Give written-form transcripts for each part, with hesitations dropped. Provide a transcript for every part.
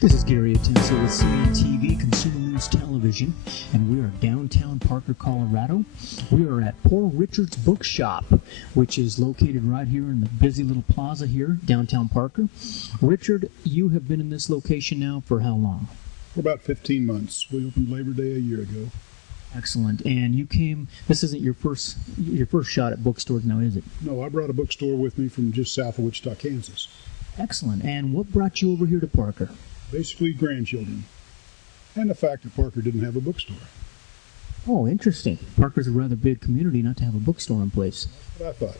This is Gary Attenso with CNTV, Consumer News Television, and we are downtown Parker, Colorado. We are at Poor Richard's Bookshop, which is located right here in the busy little plaza here, downtown Parker. Richard, you have been in this location now for how long? For about 15 months. We opened Labor Day a year ago. Excellent. And you came, this isn't your first shot at bookstores now, is it? No, I brought a bookstore with me from just south of Wichita, Kansas. Excellent. And what brought you over here to Parker? Basically grandchildren. And the fact that Parker didn't have a bookstore. Oh, interesting. Parker's a rather big community not to have a bookstore in place. That's what I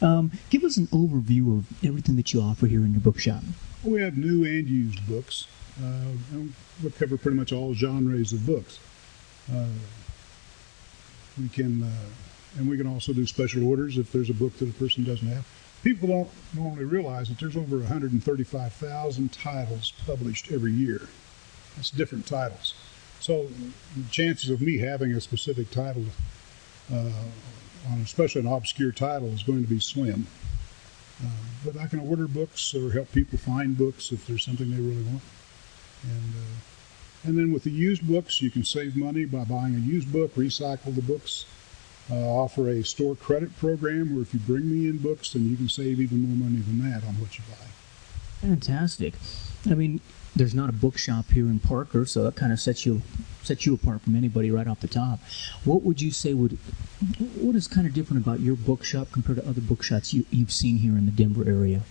thought. Give us an overview of everything that you offer here in your bookshop. We have new and used books. And we cover pretty much all genres of books. We can also do special orders if there's a book that a person doesn't have. People don't normally realize that there's over 135,000 titles published every year. That's different titles. So the chances of me having a specific title, on especially an obscure title, is going to be slim. But I can order books or help people find books if there's something they really want. And then with the used books, you can save money by buying a used book, recycle the books. Offer a store credit program where if you bring me in books, then you can save even more money than that on what you buy. Fantastic. I mean, there's not a bookshop here in Parker, so that kind of sets you apart from anybody right off the top. What would you say what is kind of different about your bookshop compared to other bookshops you've seen here in the Denver area?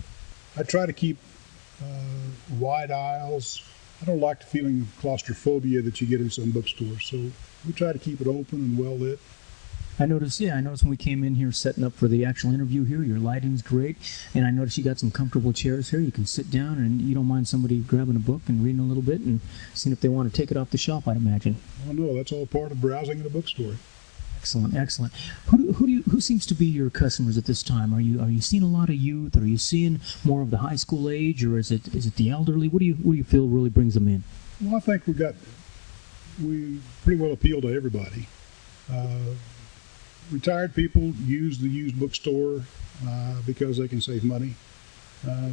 I try to keep wide aisles. I don't like the feeling of claustrophobia that you get in some bookstores, so we try to keep it open and well lit. I noticed when we came in here setting up for the actual interview here, your lighting's great, and I noticed you got some comfortable chairs here. You can sit down, and you don't mind somebody grabbing a book and reading a little bit and seeing if they want to take it off the shelf, I'd imagine. Oh, no, that's all part of browsing in a bookstore. Excellent, excellent. Who seems to be your customers at this time? Are you seeing a lot of youth? Are you seeing more of the high school age, or is it the elderly? What do you feel really brings them in? Well, I think we pretty well appeal to everybody. Retired people use the used bookstore because they can save money.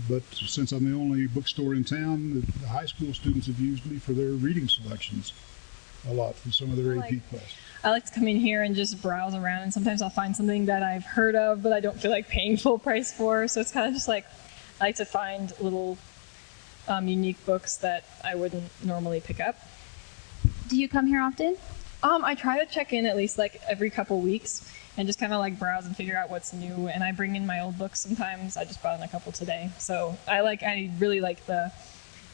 But since I'm the only bookstore in town, the high school students have used me for their reading selections a lot for some of their AP classes. I like to come in here and just browse around, and sometimes I'll find something that I've heard of but I don't feel like paying full price for. So it's kind of just like I like to find little unique books that I wouldn't normally pick up. Do you come here often? I try to check in at least like every couple weeks and just kind of like browse and figure out what's new. And I bring in my old books sometimes. I just brought in a couple today. So I really like the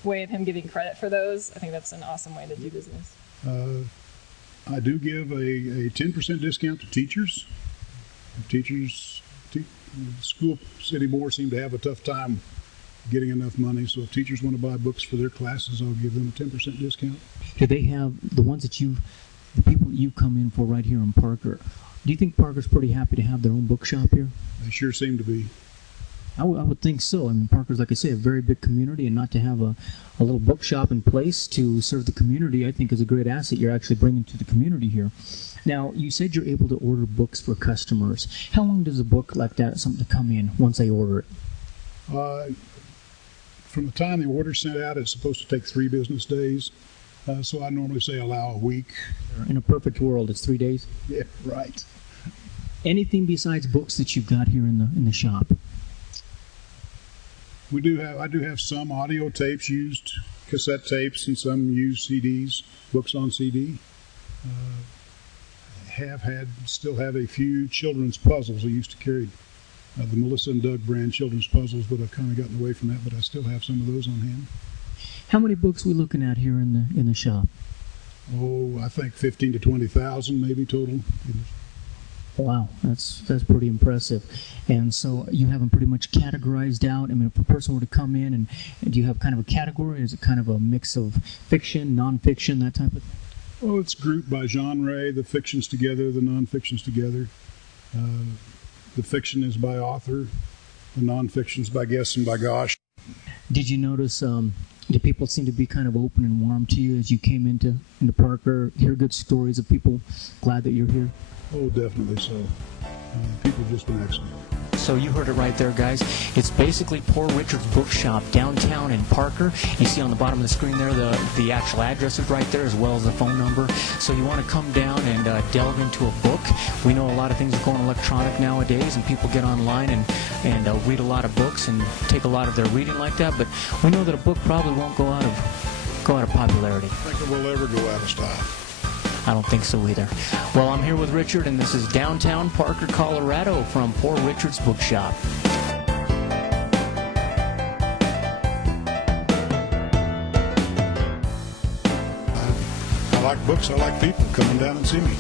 way of him giving credit for those. I think that's an awesome way to do business. I do give a 10% discount to teachers. Schools anymore seem to have a tough time getting enough money, so if teachers want to buy books for their classes, I'll give them a 10% discount. Do they have the ones that the people that you've come in for right here in Parker? Do you think Parker's pretty happy to have their own bookshop here? They sure seem to be. I would think so. I mean, Parker's, like I say, a very big community, and not to have a little bookshop in place to serve the community, I think is a great asset you're actually bringing to the community here. Now, you said you're able to order books for customers. How long does a book like that, something to come in once they order it? From the time the order's sent out, it's supposed to take 3 business days. So I normally say allow a week. In a perfect world, it's 3 days? Yeah, right. Anything besides books that you've got here in the shop? I do have some audio tapes, used cassette tapes, and some used CDs, books on CD. Still have a few children's puzzles. I used to carry the Melissa and Doug brand children's puzzles, but I've kind of gotten away from that, but I still have some of those on hand. How many books are we looking at here in the shop? Oh, I think 15 to 20,000 maybe total. Wow, that's pretty impressive. And so you have them pretty much categorized out. I mean, if a person were to come in, and do you have kind of a category? Is it kind of a mix of fiction, nonfiction, that type of thing? Well, it's grouped by genre. The fiction's together, the nonfiction's together. The fiction is by author. The nonfiction's by guess and by gosh. Did you notice do people seem to be kind of open and warm to you as you came into Parker? Hear good stories of people glad that you're here? Oh, definitely so. People just been excellent. So you heard it right there, guys. It's basically Poor Richard's Bookshop downtown in Parker. You see on the bottom of the screen there the actual address is right there, as well as the phone number. So you want to come down and delve into a book. We know a lot of things are going electronic nowadays, and people get online and read a lot of books and take a lot of their reading like that. But we know that a book probably won't go out of popularity. I think it will ever go out of style. I don't think so either. Well, I'm here with Richard, and this is downtown Parker, Colorado from Poor Richard's Bookshop. I like books. I like people coming down and see me.